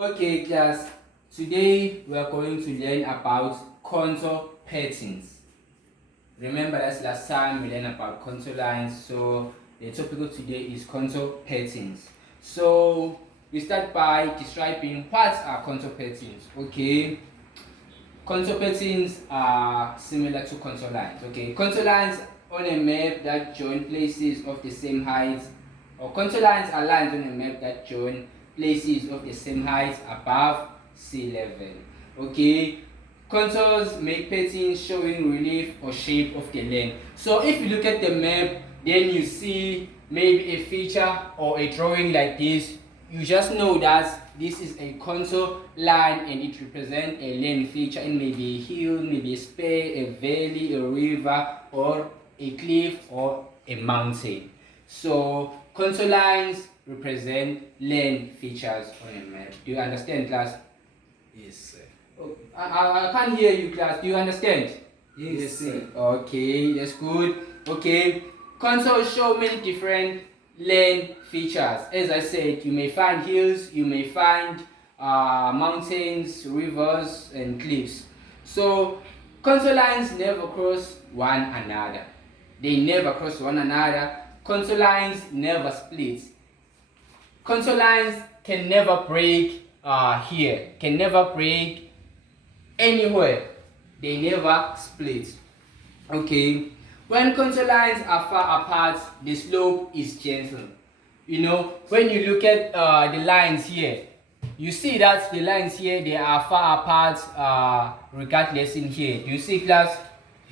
Okay, class. Today we are going to learn about contour patterns. Remember that's last time we learned about contour lines. So the topic of today is contour patterns. So we start by describing what are contour patterns. Okay, contour patterns are similar to contour lines. Okay, contour lines on a map that join places of the same height, or contour lines are lines on a map that join places of the same height above sea level. Okay, contours make patterns showing relief or shape of the land. So if you look at the map, then you see maybe a feature or a drawing like this, you just know that this is a contour line and it represents a land feature. It may be a hill, maybe a spur, a valley, a river, or a cliff, or a mountain. So contour lines represent land features on a map. Do you understand, class? Yes, sir. Oh, I can't hear you, class. Do you understand? Yes, sir. Okay, that's good. Okay, contours show many different land features. As I said, you may find hills, you may find mountains, rivers, and cliffs. So contour lines never cross one another. They never cross one another. Contour lines never split. Contour lines can never break here, can never break anywhere. They never split. Okay, when contour lines are far apart, the slope is gentle. You know, when you look at the lines here, you see that the lines here, they are far apart regardless in here. Do you see, class?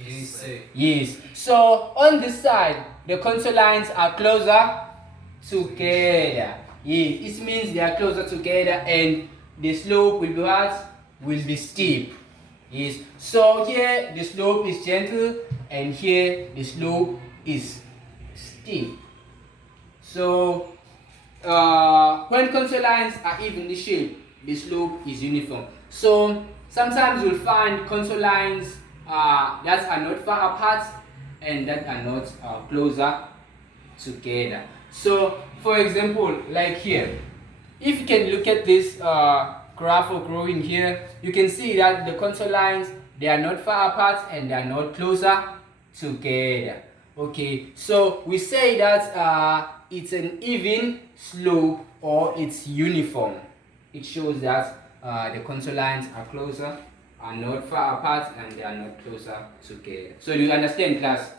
Yes, sir. Yes. So on this side, the contour lines are closer together. Yes, it means they are closer together and the slope will be what? Will be steep. Yes. So here the slope is gentle and here the slope is steep. So when contour lines are evenly shaped, the slope is uniform. So sometimes you'll find contour lines that are not far apart and that are not closer together. So for example, like here, if you can look at this graph or drawing here, you can see that the contour lines, they are not far apart and they are not closer together. Okay, so we say that it's an even slope or it's uniform. It shows that the contour lines are closer, are not far apart, and they are not closer together. So do you understand, class?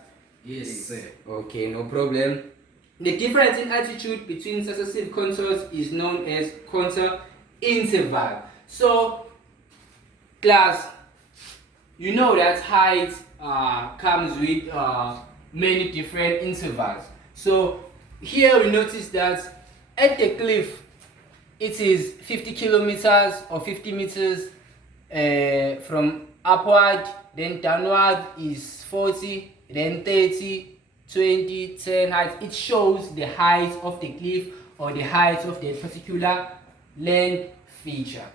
Yes, sir. Okay, no problem. The difference in altitude between successive contours is known as contour interval. So, class, you know that height comes with many different intervals. So, here we notice that at the cliff, it is 50 kilometers or 50 meters from upward, then downward is 40, then 30, 20, 10 height. It shows the height of the cliff or the height of the particular land feature.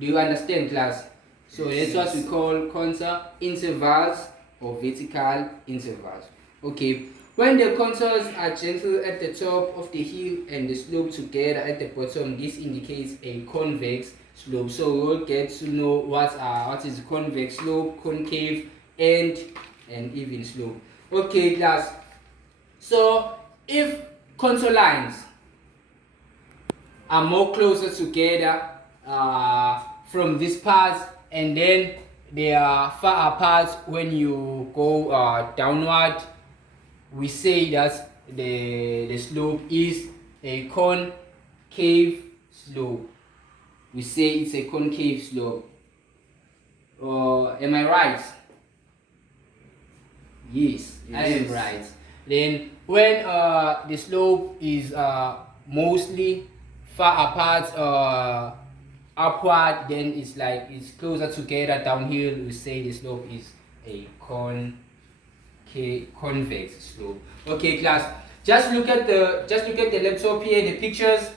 Do you understand, class? So that's what we call contour intervals or vertical intervals. Okay, when the contours are gentle at the top of the hill and the slope together at the bottom, this indicates a convex slope. So we will get to know what is convex slope, concave, and an even slope. Okay, class. So if contour lines are more closer together from this part, and then they are far apart when you go downward, we say that the slope is a concave slope. We say it's a concave slope. Am I right? Yes, I am right. Then when the slope is mostly far apart upward, then it's like it's closer together. Downhill, we say the slope is a convex slope. Okay, class. Just look at the laptop here, the pictures.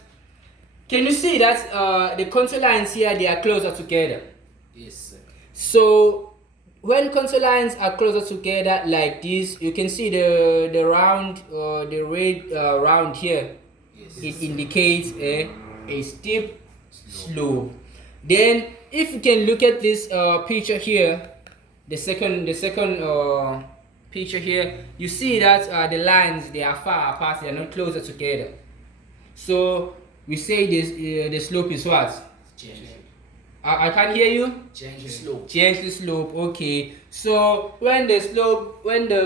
Can you see that the contour lines here, they are closer together? Yes, sir. So when contour lines are closer together like this, you can see the round the red round here. Yes. It indicates a steep slope. Then if you can look at this picture here, the second picture here, you see that the lines, they are far apart, they are not closer together. So we say this the slope is what? Gentle. I can't hear you. Gentle slope. Gentle slope. Okay. So when the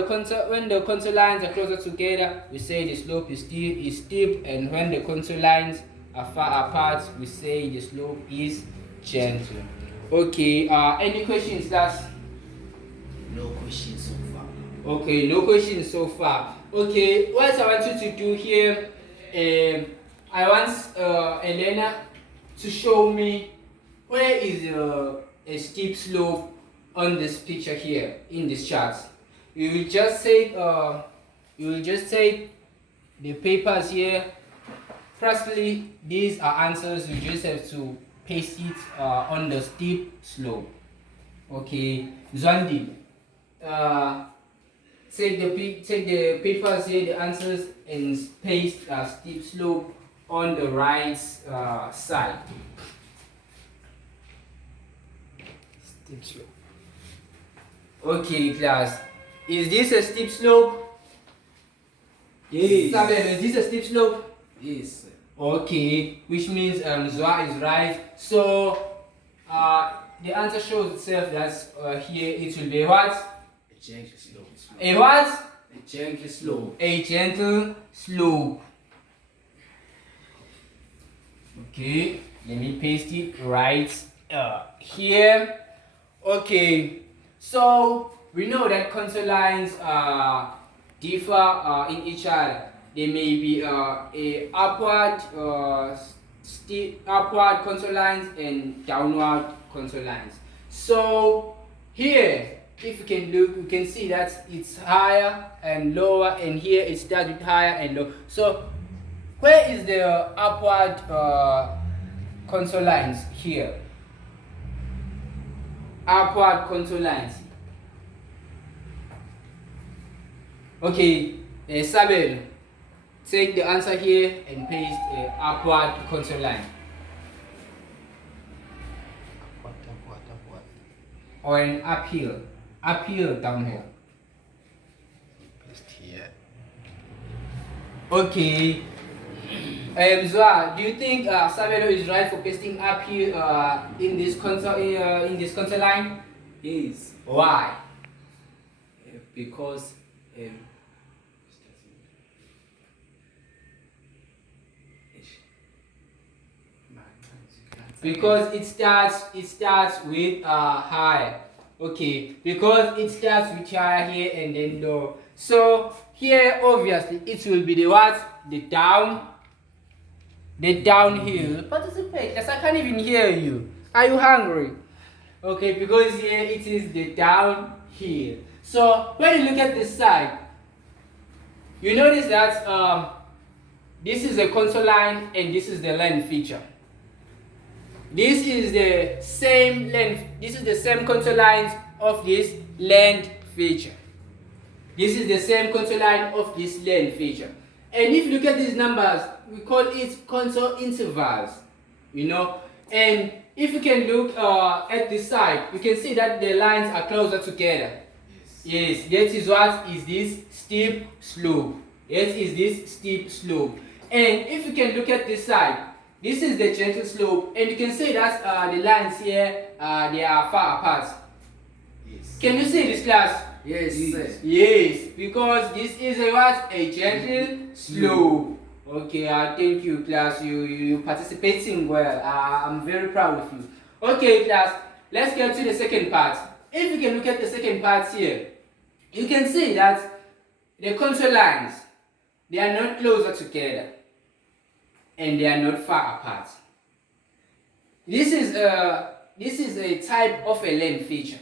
contour lines are closer together, we say the slope is steep, and when the contour lines are far apart, we say the slope is gentle. Okay. Any questions, class? No questions so far. Okay. No questions so far. Okay. What I want you to do here, I want Elena to show me where is a steep slope on this picture here in this chart. You will just take the papers here. Firstly, these are answers. You just have to paste it on the steep slope. Okay, Zwandi, take the papers here, the answers, and paste steep slope on the right side. Steep slope. Okay, class. Is this a steep slope? Yes. Samuel, is this a steep slope? Yes. Okay, which means Zwa is right. So the answer shows itself that here it will be what? A gentle slope. A what? A gentle slope. A gentle slope. Okay, let me paste it right here. Okay, so we know that contour lines differ in each other. There may be a upward contour lines and downward contour lines. So here, if you can look, you can see that it's higher and lower, and here it starts with higher and low. So where is the upward contour lines here? Upward contour lines. Okay, Sabel, take the answer here and paste upward contour line. Upward. Or an uphill, downhill. Paste here. Okay. Zwa, do you think Sabelo is right for pasting uphill in this contour line? Yes. Why? Because Because it starts with high. Okay, because it starts with high here and then low. So here obviously it will be the what? The downhill. Participate. Yes, I can't even hear you. Are you hungry? Okay, because here it is the downhill. So when you look at this side, you notice that this is the contour line and this is the length feature. This is the same length. This is the same contour lines of this length feature. This is the same contour line of this length feature. And if you look at these numbers, we call it contour intervals. You know, and if you can look at this side, you can see that the lines are closer together. Yes, that is what is this steep slope. Yes, is this steep slope. And if you can look at this side, this is the gentle slope, and you can see that the lines here they are far apart. yes. Can you see this, class? Yes. Yes, because this is a what? A gentle slope. Okay, thank you, class. You participating well. I'm very proud of you. Okay, class. Let's get to the second part. If you can look at the second part here, you can see that the contour lines, they are not closer together and they are not far apart. This is a type of a length feature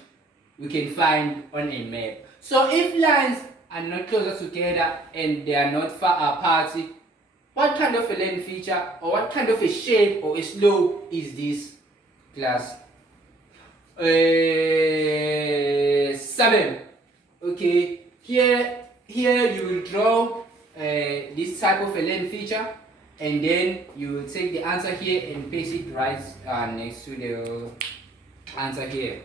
we can find on a map. So if lines are not closer together and they are not far apart, what kind of a length feature or what kind of a shape or a slope is this, class? 7. Okay, here you will draw this type of a length feature. and then you take the answer here and paste it right next to the answer here.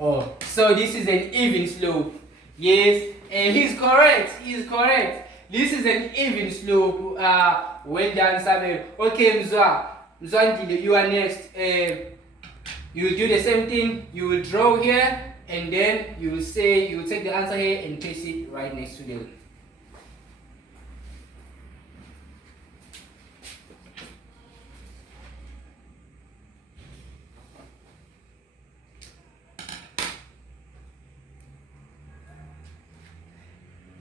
Oh, so this is an even slope. Yes, and he's correct. He's correct. This is an even slope. Well done, Samuel. Okay, Mzwandile, you are next. You will do the same thing. You will draw here, and then you will say, you will take the answer here and paste it right next to the.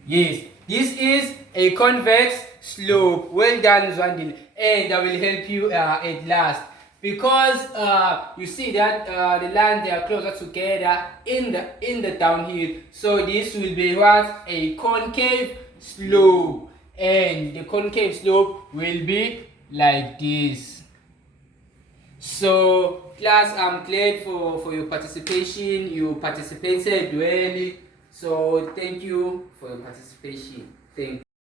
Yes, this is a convex slope. Well done, Zwandile. And that will help you at last. Because you see that the lines, they are closer together in the downhill. So this will be what? A concave slope. And the concave slope will be like this. So class, I'm glad for your participation. You participated well. So thank you for your participation. Thank you.